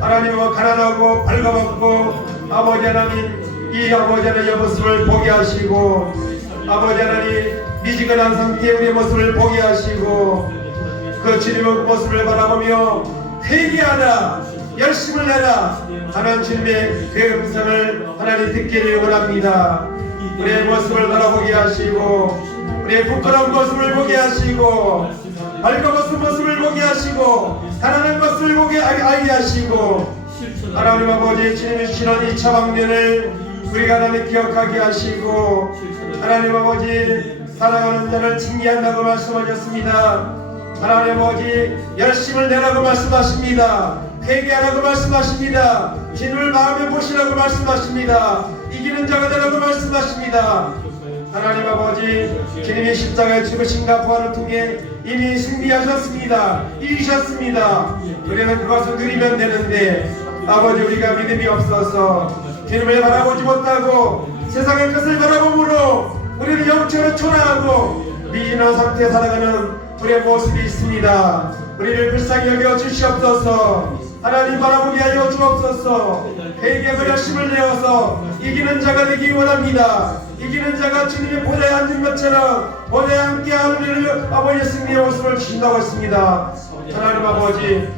하나님과 가난하고 발가벗고 아버지 하나님, 이 아버지 하나님의 모습을 보게 하시고, 아버지 하나님 미지근한 상태의 우리의 모습을 보게 하시고, 그 주님의 모습을 바라보며 회개하라, 열심을 내라 하는 주님의 그 음성을 하나님 듣기를 원합니다. 우리의 모습을 바라보게 하시고, 우리의 부끄러운 모습을 보게 하시고, 발가벗은 모습을 보게 하시고, 가난한 것을 보게 알게 하시고, 하나님 아버지 주님이 주시는 이 처방면을 우리가 하나님 기억하게 하시고, 하나님 아버지 사랑하는 자를 징계한다고 말씀하셨습니다. 하나님 아버지 열심을 내라고 말씀하십니다. 회개하라고 말씀하십니다. 주님을 마음에 보시라고 말씀하십니다. 이기는 자가 되라고 말씀하십니다. 하나님 아버지 주님이 십자가에 죽으신가 부활을 통해 이미 승리하셨습니다. 이기셨습니다. 우리는 그것을 누리면 되는데 아버지 우리가 믿음이 없어서 주님을 바라보지 못하고 세상의 것을 바라보므로 우리는 영적으로 초라하고 미진한 상태에 살아가는 우리의 모습이 있습니다. 우리를 불쌍히 여겨 주시옵소서. 하나님 바라보게 하여 주옵소서. 회개하고 열심을 내어서 이기는 자가 되기 원합니다. 이기는 자가 주님의 보좌에 앉은 것처럼 보좌에 함께하는 우리를 아버지의 승리의 모습을 주신다고 했습니다. 하나님 아버지,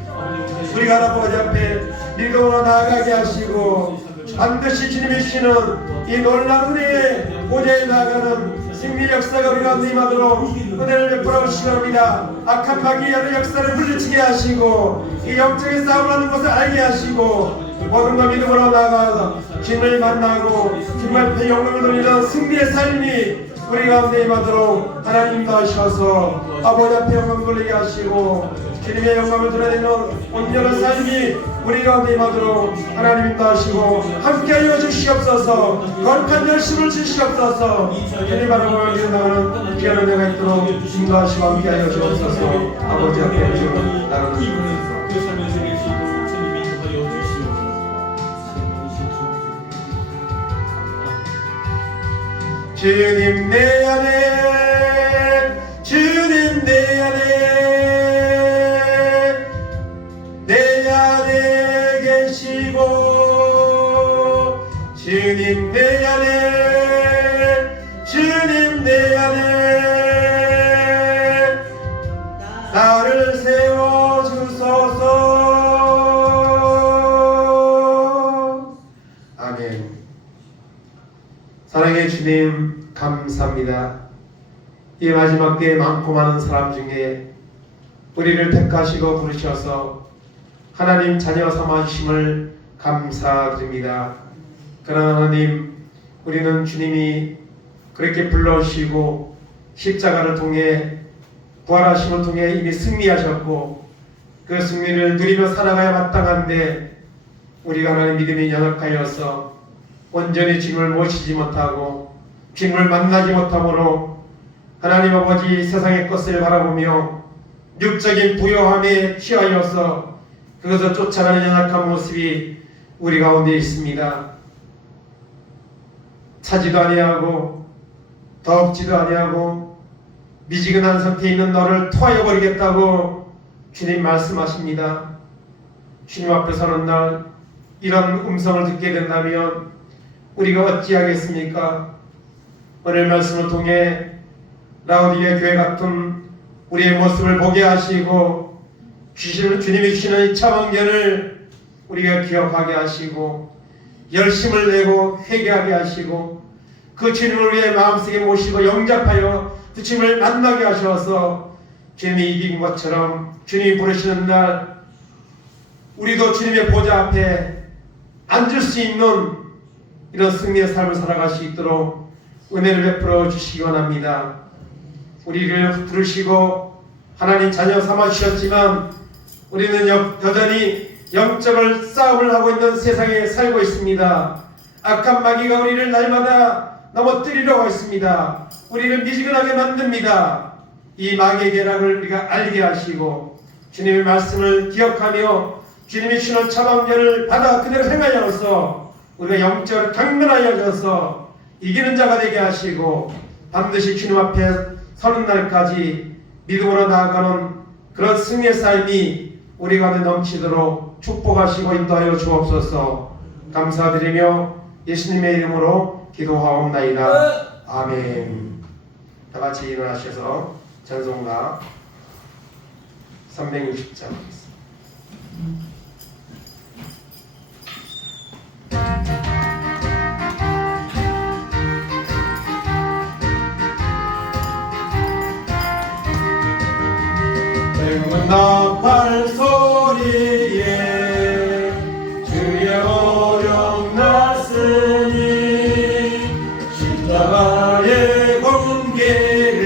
우리가 아버지 앞에 믿음으로 나아가게 하시고 반드시 주님이 주시는 이 놀라운 은혜의 보좌에 나아가는 승리 역사가 우리 가운데 임하도록 은혜를 베풀어 주시기 바랍니다. 악한 마귀의 여러 역사를 물리치게 하시고 이 영적인 싸움하는 것을 알게 하시고 모든 것 믿음으로 나아가서 주님을 만나고 주님 앞에 영광을 돌리는 승리의 삶이 우리 가운데 임하도록 하나님 도와주셔서 아버지 앞에 영광을 돌리게 하시고 주님의 영광을 드러내는 온전한 삶이 우리 가운데 임하도록 하나님 인도하시고 함께하여 주시옵소서. 거룩한 열심을 주시옵소서. 주님 바라보며 나가는 귀한 은혜가 있도록 인도하시고 함께하여 주옵소서. 아버지 앞에 나가는 그 삶에서 계시고 주님이 인도하여 주시옵소서. 주님 내 안에, 주님 내 안에, 내 안에 계시고, 주님 내 안에, 주님 내 안에 나를 세워주소서. 아멘. 사랑의 주님 감사합니다. 이 마지막 때에 많고 많은 사람 중에 우리를 택하시고 부르셔서 하나님 자녀 삼아주심을 감사드립니다. 그러나 하나님, 우리는 주님이 그렇게 불러주시고 십자가를 통해 부활하심을 통해 이미 승리하셨고 그 승리를 누리며 살아가야 마땅한데 우리가 하나님 믿음이 연약하여서 온전히 주님을 모시지 못하고 주님을 만나지 못함으로 하나님 아버지 세상의 것을 바라보며 육적인 부요함에 취하여서 그 그것을 쫓아가는 연약한 모습이 우리 가운데 있습니다. 차지도 아니하고 덥지도 아니하고 미지근한 상태에 있는 너를 토하여 버리겠다고 주님 말씀하십니다. 주님 앞에 서는 날 이런 음성을 듣게 된다면 우리가 어찌하겠습니까? 오늘 말씀을 통해 라오디게 교회 같은 우리의 모습을 보게 하시고 주님이 주시는 이 참원견을 우리가 기억하게 하시고 열심을 내고 회개하게 하시고 그 주님을 우리의 마음속에 모시고 영접하여 그 주님을 만나게 하셔서 주님이 이긴 것처럼 주님이 부르시는 날 우리도 주님의 보좌 앞에 앉을 수 있는 이런 승리의 삶을 살아갈 수 있도록 은혜를 베풀어 주시기 원합니다. 우리를 부르시고 하나님 자녀 삼아 주셨지만 우리는 여전히 영적을 싸움을 하고 있는 세상에 살고 있습니다. 악한 마귀가 우리를 날마다 넘어뜨리려고 했습니다. 우리를 미지근하게 만듭니다. 이 마귀의 계략을 우리가 알게 하시고 주님의 말씀을 기억하며 주님이 주시는 차방전을 받아 그대로 행하여서 우리가 영적으로 강건하여져서 이기는 자가 되게 하시고 반드시 주님 앞에 서는 날까지 믿음으로 나아가는 그런 승리의 삶이 우리 가운데 넘치도록 축복하시고 인도하여 주옵소서. 감사드리며 예수님의 이름으로 기도하옵나이다. 아멘. 다 같이 일어나셔서 찬송가 360장 나팔 소리에 주의 오령 났으니 십자가의 공개를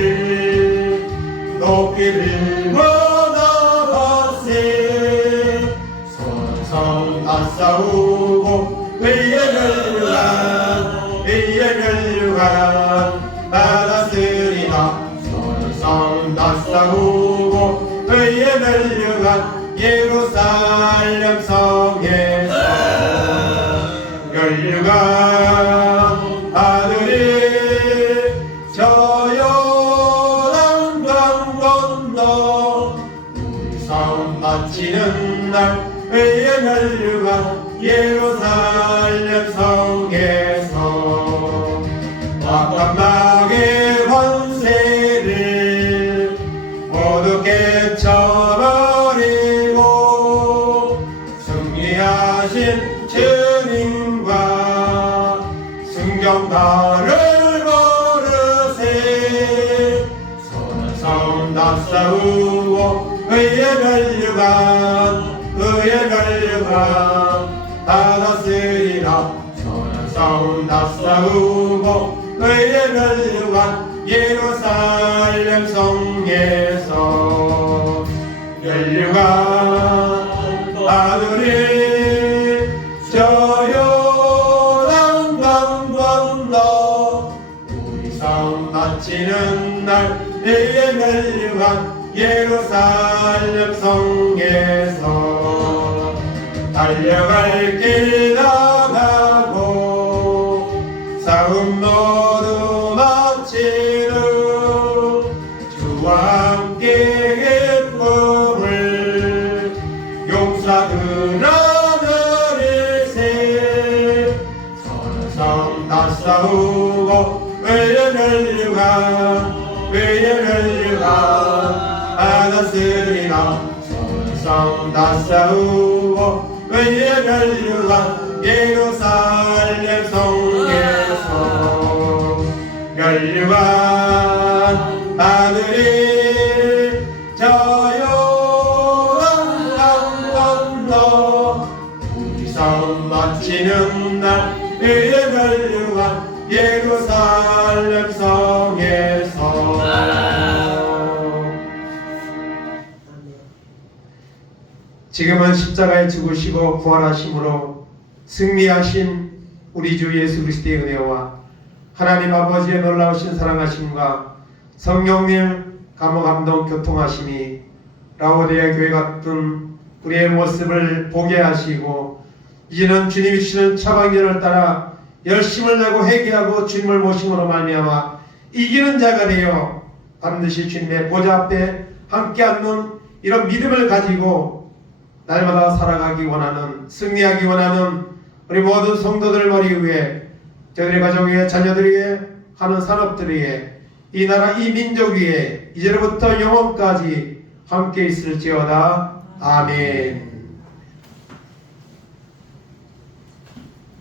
높이를 원하세 손성 맞싸우고 의의 멸류관 받았으리라 손성 맞싸우고 의의 멸류관 예루살렘 성에서 멸류관 아들이 저 요단강 건너 우리 싸움 마치는 날 의의 멸류관 예루살렘 성에서 악한 마귀의 권세를 모두 깨쳐버리고 승리하신 주님과 승경가를 부르세 손은 싸움 다 싸우고 의의 멸류관 받았으리라 손은 싸움 다 싸우고 의의 멸류관 예루살렘 성에서 멸류관 아들이 저 요단강 건너 우리 싸움 마치는 날 의의 멸류관 예루살렘 성에서 달려갈 길 나가고 싸움 모두 마친 후 주와 함께 기쁨을 용사들 하늘일세 서는 싸움 다 싸우고 의의 멸류관 받았으리라 서는 싸움 다 싸우고 의의 멸류관 예루살렘 성에서 멸류관 아들이 저 요단강 건너 우리 싸움 마치는 날 의의 멸류관 예루살렘 성에서 지금은 십자가에 죽으시고 부활하심으로 승리하신 우리 주 예수 그리스도의 은혜와 하나님 아버지의 놀라우신 사랑하심과 성령님 감화 감동 교통하심이 라오디게 교회 같은 우리의 모습을 보게 하시고 이제는 주님이 주시는 처방전을 따라 열심을 내고 회개하고 주님을 모심으로 말미암아 이기는 자가 되어 반드시 주님의 보좌 앞에 함께 앉는 이런 믿음을 가지고 날마다 살아가기 원하는, 승리하기 원하는 우리 모든 성도들 머리 위에, 저희의 가정 위에, 자녀들 위에, 하는 산업들 위에, 이 나라 이 민족 위에 이제로부터 영원까지 함께 있을지어다. 아멘.